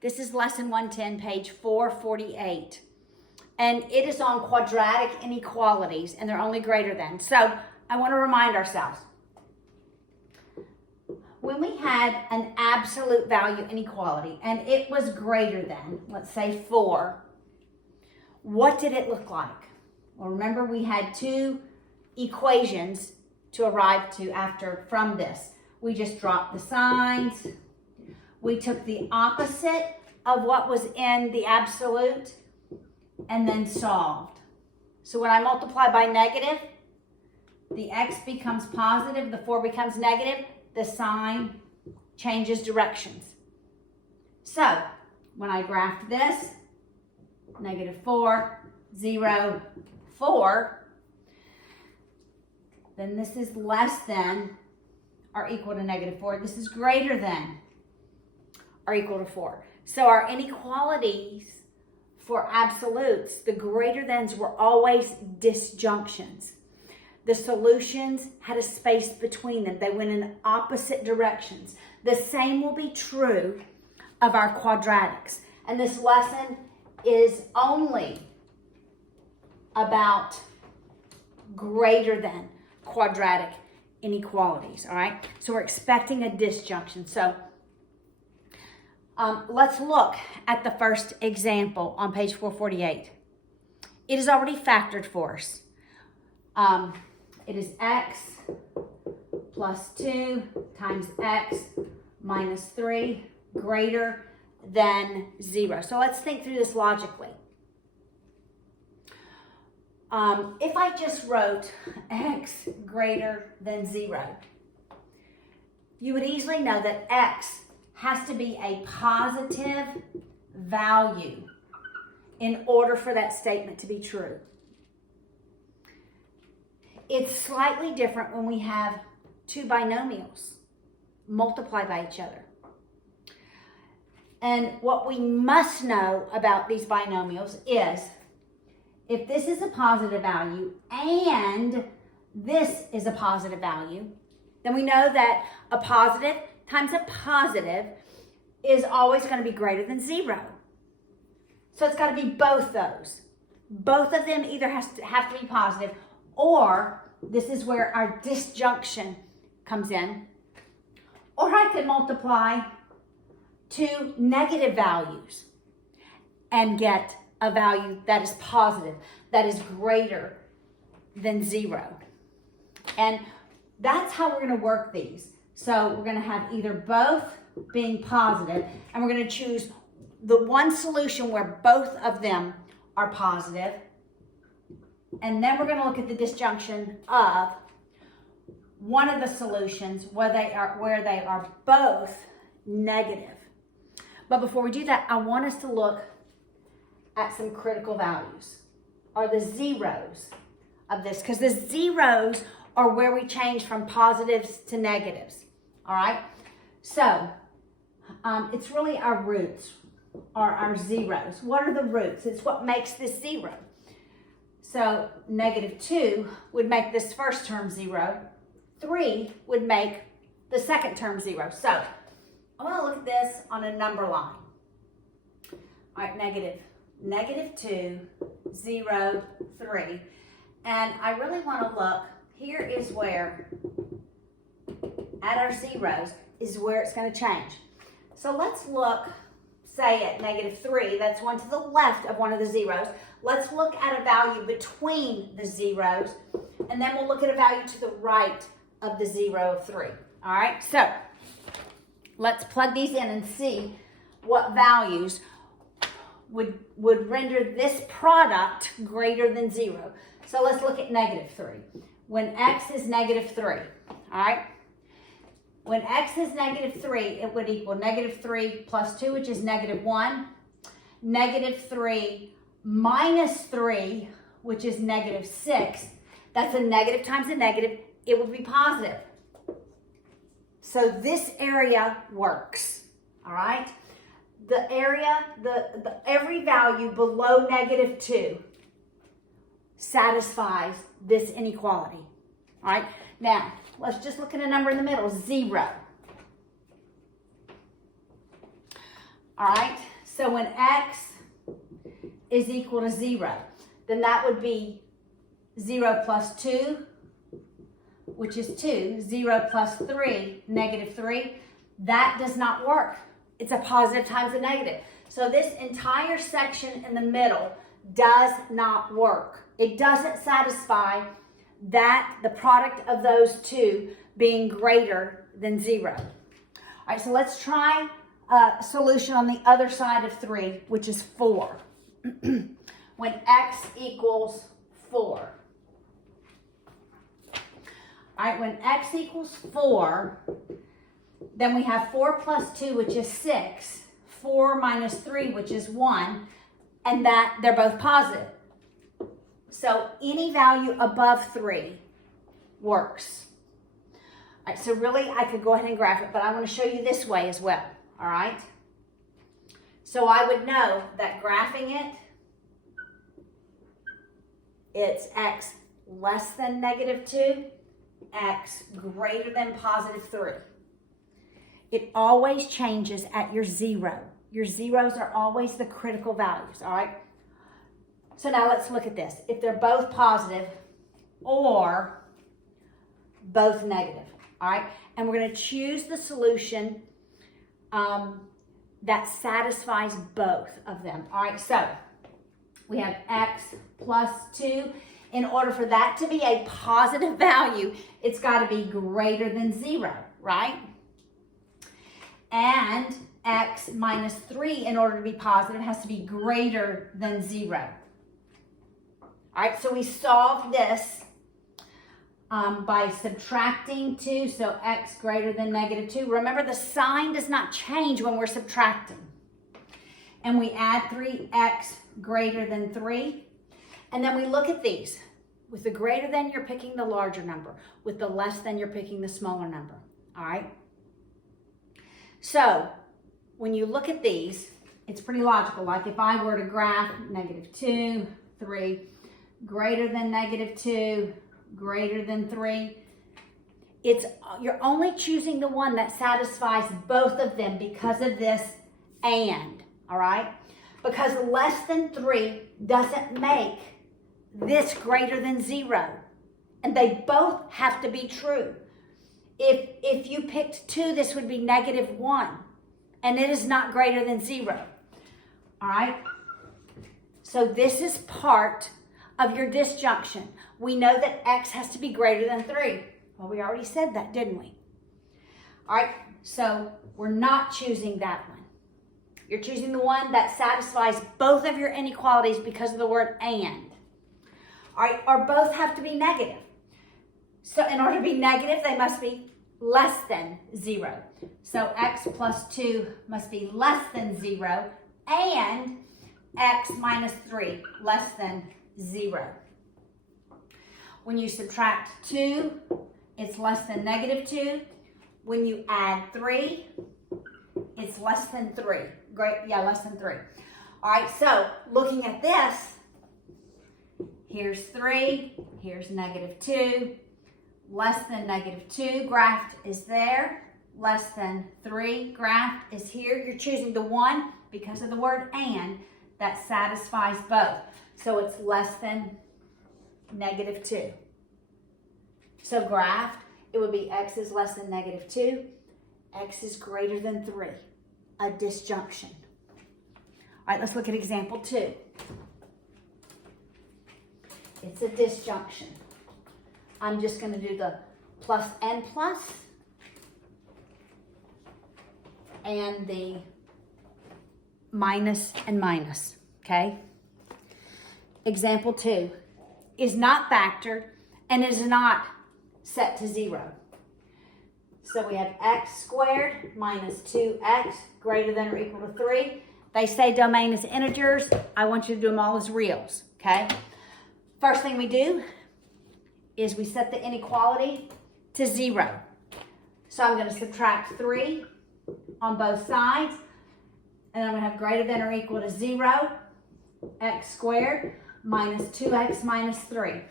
This is lesson 110, page 448. And it is on quadratic inequalities, and they're only greater than. So I want to remind ourselves, when we had an absolute value inequality and it was greater than, let's say 4, what did it look like? Well, remember we had two equations to arrive to from this. We just dropped the signs. We took the opposite of what was in the absolute and then solved. So when I multiply by negative, the x becomes positive, the 4 becomes negative, the sign changes directions. So when I graphed this, -4, 0, 4, then this is less than or equal to -4. This is greater than or equal to 4. So our inequalities for absolutes, the greater thans were always disjunctions. The solutions had a space between them. They went in opposite directions. The same will be true of our quadratics. And this lesson is only about greater than quadratic inequalities, all right? So we're expecting a disjunction. So let's look at the first example on page 448. It is already factored for us. It is x plus 2 times x minus 3 greater than 0. So let's think through this logically. If I just wrote x greater than 0, you would easily know that x has to be a positive value in order for that statement to be true. It's slightly different when we have two binomials multiply by each other. And what we must know about these binomials is if this is a positive value and this is a positive value, then we know that a positive times a positive is always going to be greater than 0. So it's got to be both those. Both of them either have to be positive, or this is where our disjunction comes in. Or I could multiply two negative values and get a value that is positive, that is greater than 0. And that's how we're going to work these. So we're going to have either both being positive, and we're going to choose the one solution where both of them are positive. And then we're going to look at the disjunction of one of the solutions where they are both negative. But before we do that, I want us to look at some critical values, or the zeros of this, because the zeros are where we change from positives to negatives. All right? So it's really our roots, or our zeros. What are the roots? It's what makes this 0. So -2 would make this first term 0. 3 would make the second term 0. So I want to look at this on a number line. All right, -2, 0, 3. And I really want to look, here is where, at our zeros, is where it's going to change. So let's look, say at -3, that's one to the left of one of the zeros. Let's look at a value between the zeros, and then we'll look at a value to the right of the 0 of 3. All right, so let's plug these in and see what values would render this product greater than 0. So let's look at -3. When x is -3, all right? When x is -3, it would equal -3 plus 2, which is -1. -3 minus 3, which is -6. That's a negative times a negative. It would be positive. So this area works, all right? The area, every value below -2 satisfies this inequality, all right? Now, let's just look at a number in the middle, 0. All right, so when x is equal to 0, then that would be 0 plus 2, which is 2. 0 plus 3, negative 3. That does not work. It's a positive times a negative. So this entire section in the middle does not work. It doesn't satisfy that the product of those two being greater than 0. All right, so let's try a solution on the other side of 3, which is 4. When x equals 4. All right, when x equals 4, then we have 4 plus 2, which is 6, 4 minus 3, which is 1, and that they're both positive. So any value above 3 works. All right, so really I could go ahead and graph it, but I want to show you this way as well. All right. So I would know that graphing it, it's x less than negative 2, x greater than positive 3. It always changes at your 0. Your zeros are always the critical values, all right? So now let's look at this. If they're both positive or both negative, all right? And we're going to choose the solution that satisfies both of them, all right? So we have x plus 2. In order for that to be a positive value, it's got to be greater than 0, right? And x minus 3, in order to be positive, has to be greater than 0. All right, so we solved this by subtracting 2, so x greater than negative 2. Remember, the sign does not change when we're subtracting. And we add 3x greater than 3. And then we look at these. With the greater than, you're picking the larger number. With the less than, you're picking the smaller number. All right? So, when you look at these, it's pretty logical. Like if I were to graph negative 2, 3, greater than negative 2, greater than 3, you're only choosing the one that satisfies both of them because of this and, all right? Because less than 3 doesn't make this greater than 0. And they both have to be true. If you picked 2, this would be negative 1. And it is not greater than 0. All right? So this is part of your disjunction. We know that x has to be greater than 3. Well, we already said that, didn't we? All right, so we're not choosing that one. You're choosing the one that satisfies both of your inequalities because of the word and. All right, or both have to be negative. So in order to be negative, they must be less than 0. So x plus 2 must be less than 0, and x minus 3 less than 0. When you subtract 2, it's less than negative 2. When you add 3, it's less than 3. Great, yeah, less than 3. All right, so looking at this, here's 3, here's negative 2, less than negative 2, graphed is there, less than 3, graphed is here. You're choosing the one, because of the word and, that satisfies both. So it's less than negative 2. So graphed, it would be x is less than negative 2, x is greater than 3, a disjunction. All right, let's look at example 2. It's a disjunction. I'm just going to do the plus and the minus and minus, okay? Example 2 is not factored and is not set to 0. So we have x squared minus 2x greater than or equal to 3. They say domain is integers. I want you to do them all as reals, okay? First thing we do is we set the inequality to 0. So I'm going to subtract 3 on both sides. And I'm going to have greater than or equal to 0, x squared minus 2x minus 3.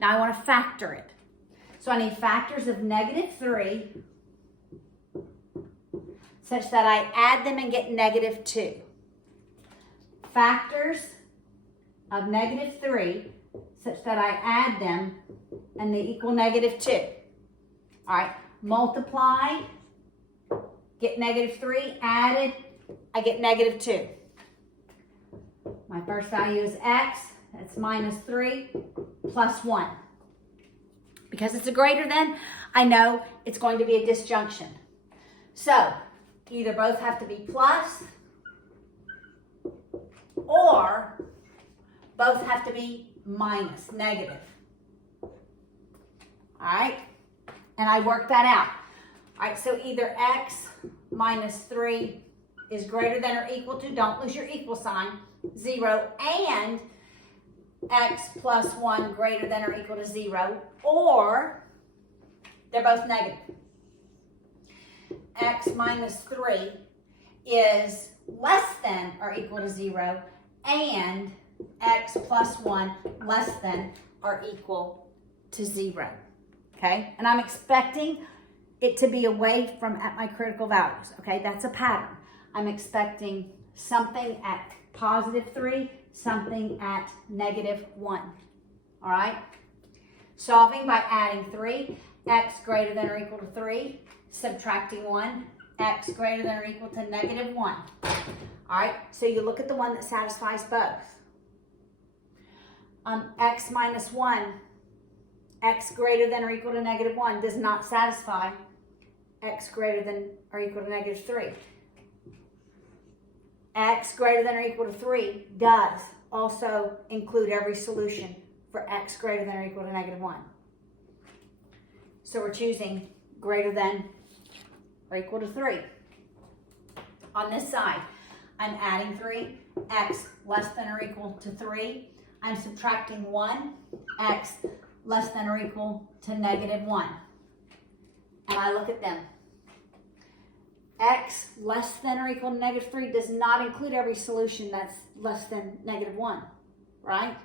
Now I want to factor it. So I need factors of negative 3. such that I add them and get negative 2. Factors of negative 3 such that I add them and they equal negative 2. All right, multiply, get negative 3, added, I get negative 2. My first value is x, that's minus 3 plus 1. Because it's a greater than, I know it's going to be a disjunction. So, either both have to be plus or both have to be minus, negative. All right? And I work that out. All right, so either x minus 3 is greater than or equal to, don't lose your equal sign, 0, and x plus 1 greater than or equal to 0, or they're both negative. X minus 3 is less than or equal to 0, and x plus 1 less than or equal to 0. Okay? And I'm expecting it to be away from at my critical values. Okay? That's a pattern. I'm expecting something at positive 3, something at negative 1. All right? Solving by adding 3, x greater than or equal to 3, subtracting 1, x greater than or equal to negative 1. All right, so you look at the one that satisfies both. X minus 1, x greater than or equal to negative 1 does not satisfy x greater than or equal to negative 3. X greater than or equal to 3 does also include every solution for x greater than or equal to negative 1. So we're choosing greater than or equal to 3. On this side, I'm adding 3, x less than or equal to 3. I'm subtracting 1, x less than or equal to negative 1. And I look at them. X less than or equal to negative 3 does not include every solution that's less than negative 1, right?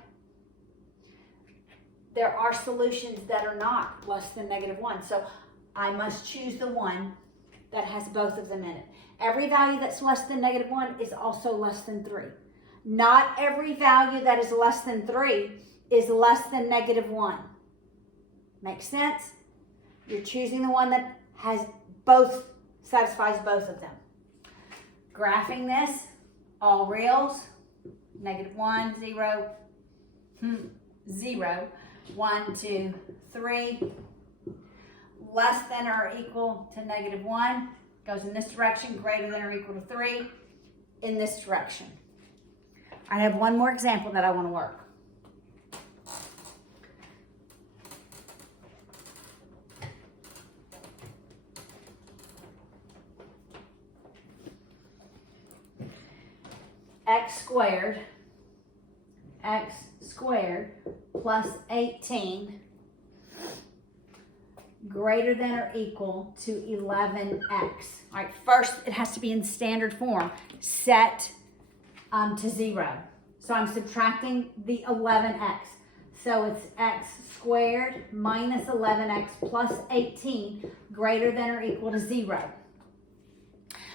There are solutions that are not less than negative 1. So I must choose the one that has both of them in it. Every value that's less than negative 1 is also less than 3. Not every value that is less than 3 is less than negative 1. Make sense? You're choosing the one that has both, satisfies both of them. Graphing this, all reals, negative 1, 0, 0, 1, 2, 3, less than or equal to negative 1, goes in this direction, greater than or equal to 3, in this direction. I have one more example that I want to work. X squared plus 18 greater than or equal to 11x. All right, first it has to be in standard form, set to 0. So I'm subtracting the 11x. So it's x squared minus 11x plus 18 greater than or equal to 0.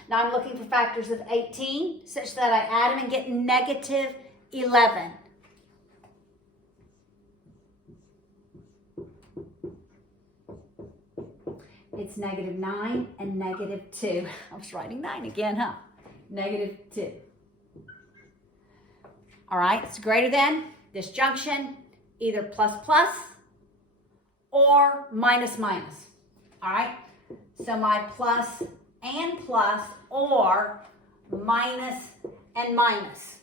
Now I'm looking for factors of 18 such that I add them and get negative 11. It's negative 9 and negative 2. I was writing 9 again, huh? Negative 2. All right, it's greater than, disjunction, either plus plus or minus minus. All right, so my plus and plus or minus and minus.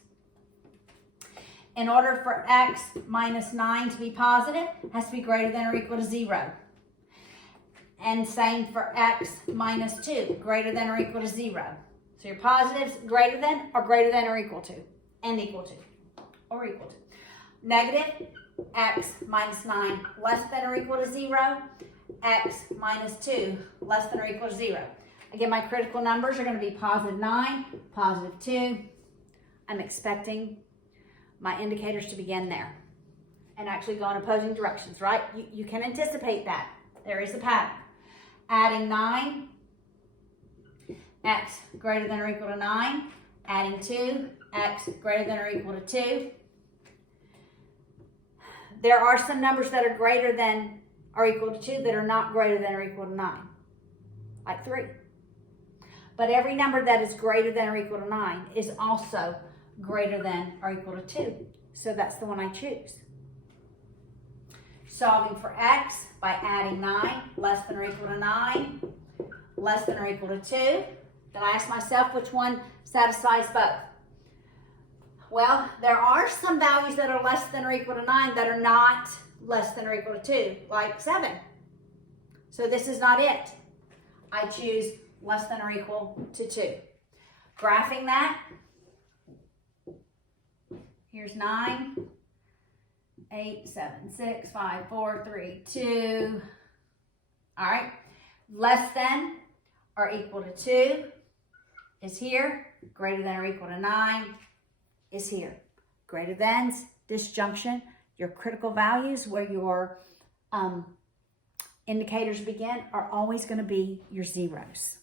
In order for x minus 9 to be positive, it has to be greater than or equal to 0. And same for x minus 2, greater than or equal to 0. So your positives greater than or equal to, and equal to, or equal to. Negative, x minus 9 less than or equal to 0, x minus 2 less than or equal to 0. Again, my critical numbers are going to be positive 9, positive 2. I'm expecting my indicators to begin there and actually go in opposing directions, right? You can anticipate that. There is a pattern. Adding 9, x greater than or equal to 9, adding 2, x greater than or equal to 2. There are some numbers that are greater than or equal to 2 that are not greater than or equal to 9, like 3. But every number that is greater than or equal to 9 is also greater than or equal to 2. So that's the one I choose. Solving for x by adding 9, less than or equal to 9, less than or equal to 2. Then I ask myself which one satisfies both. Well, there are some values that are less than or equal to 9 that are not less than or equal to 2, like 7. So this is not it. I choose less than or equal to 2. Graphing that, here's 9, 8, 7, 6, 5, 4, 3, 2. All right, less than or equal to 2 is here. Greater than or equal to 9 is here. Greater than's, disjunction, your critical values where your indicators begin are always going to be your zeros.